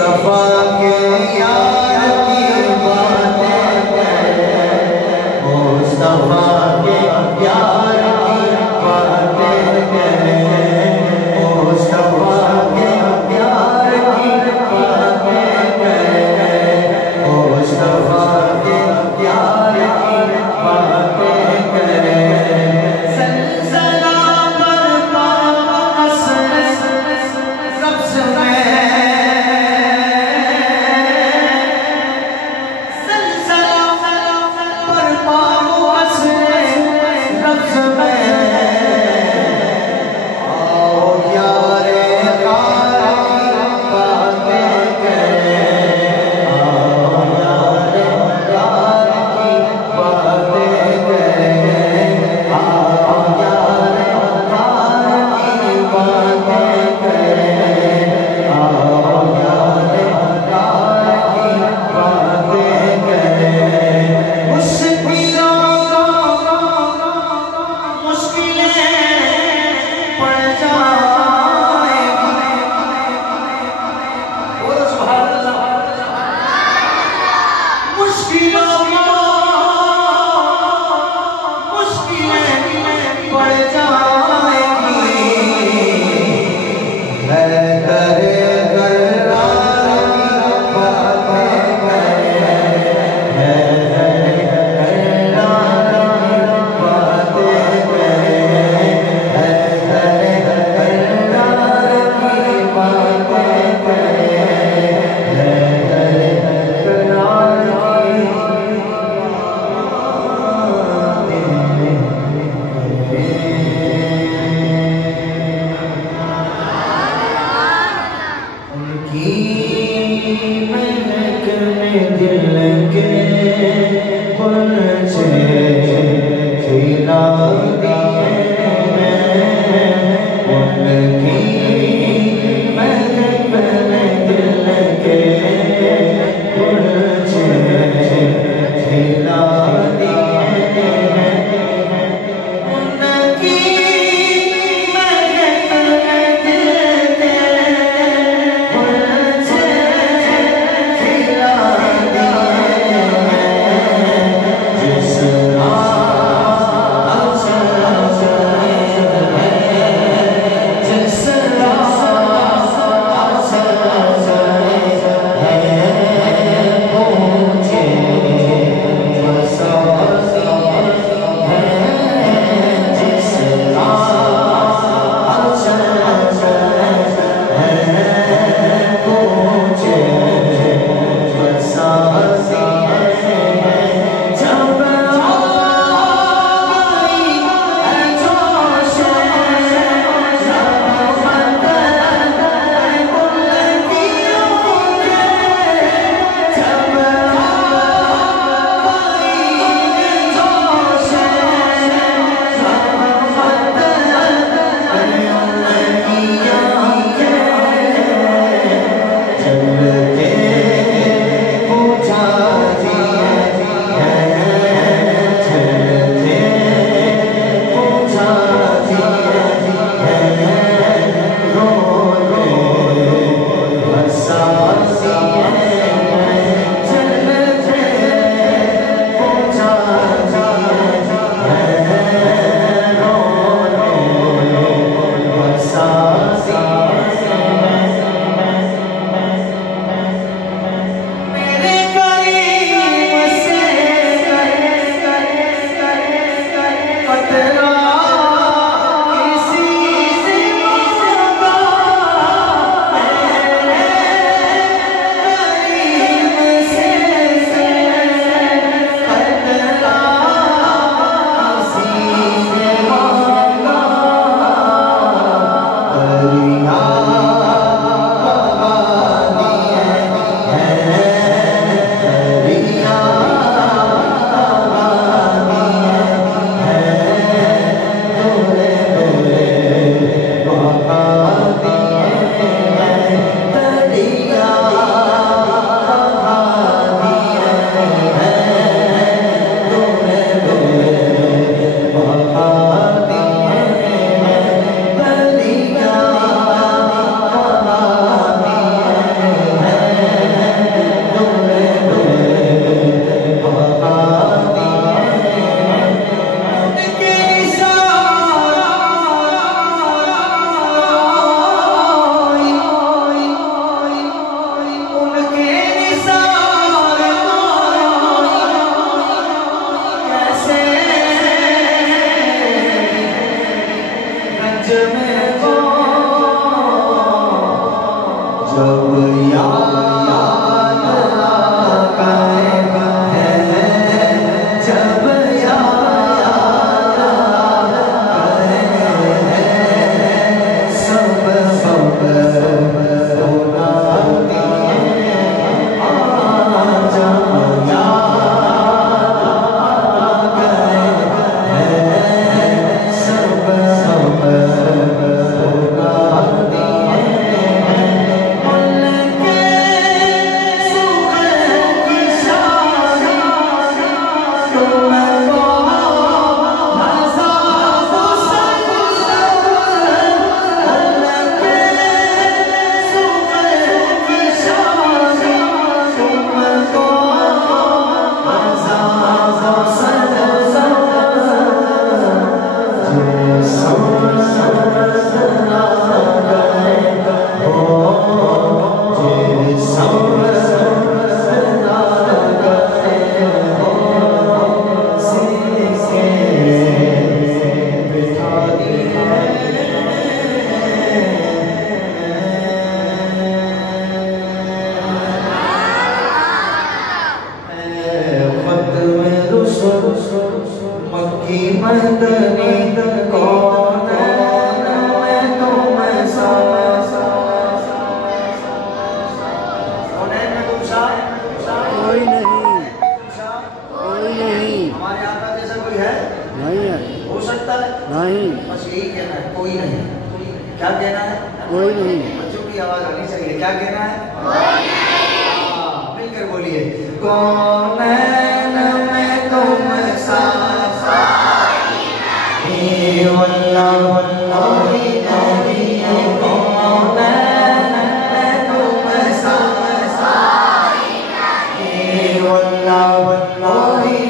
मुस्तफा के यार की बातें कहे, मुस्तफा के यार की बातें कहे, मुस्तफा के यार की बातें कहे, मुस्तफा के यार की बातें कहे। सलसला बरपा असर रब्ज़ में, सलसला बरपा असर रब्ज़ में। आओ यारे कार की बातें करें, आओ यारे कार की बातें करें, आओ यारे कार की बातें करें, आओ यारे कार की बातें करें। मुश्किलें पड़ जाएगी, बोलो सुभान अल्लाह। मुश्किलें पड़ जाएगी, है करे करार की बातें करें, है करे करार की बातें करें, है करे करार की बातें करें, है करे करार की उनकी महक में दिल के गुलशन खिला दिए हैं, उनकी महक में दिल के गुलशन खिला दिए हैं, उनकी महक में दिल के गुलशन खिला दिए हैं। नहीं, बस यही कहना है, कोई नहीं। क्या कहना है? कोई नहीं। बच्चों की आवाज आनी चाहिए। क्या कहना है? कोई नहीं। मिलकर बोलिए, कौन में तुम सा वल्लाह वल्लाह नहीं, कौन में तुम सा वल्लाह वल्लाह नहीं।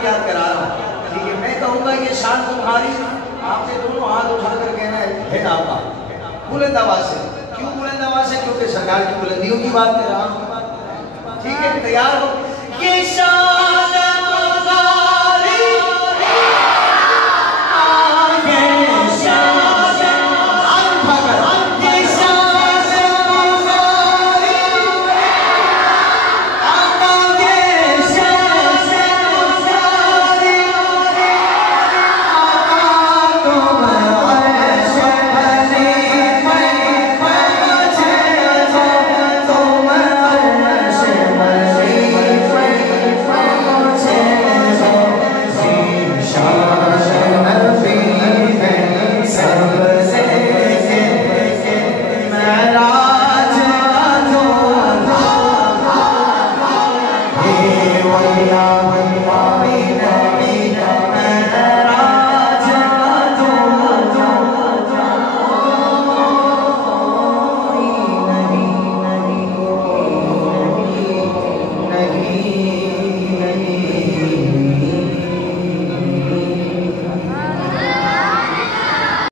याद करा रहा हूँ, ठीक है। मैं कहूँगा ये शान तुम्हारी, आपने दोनों हाथ उठाकर कहना है आपका बुलंद आवाज से। क्यों बुलंद आवाज से? क्योंकि सरकार की बुलंदियों की बात कर रहा हूँ, ठीक है। तैयार हो? ये शान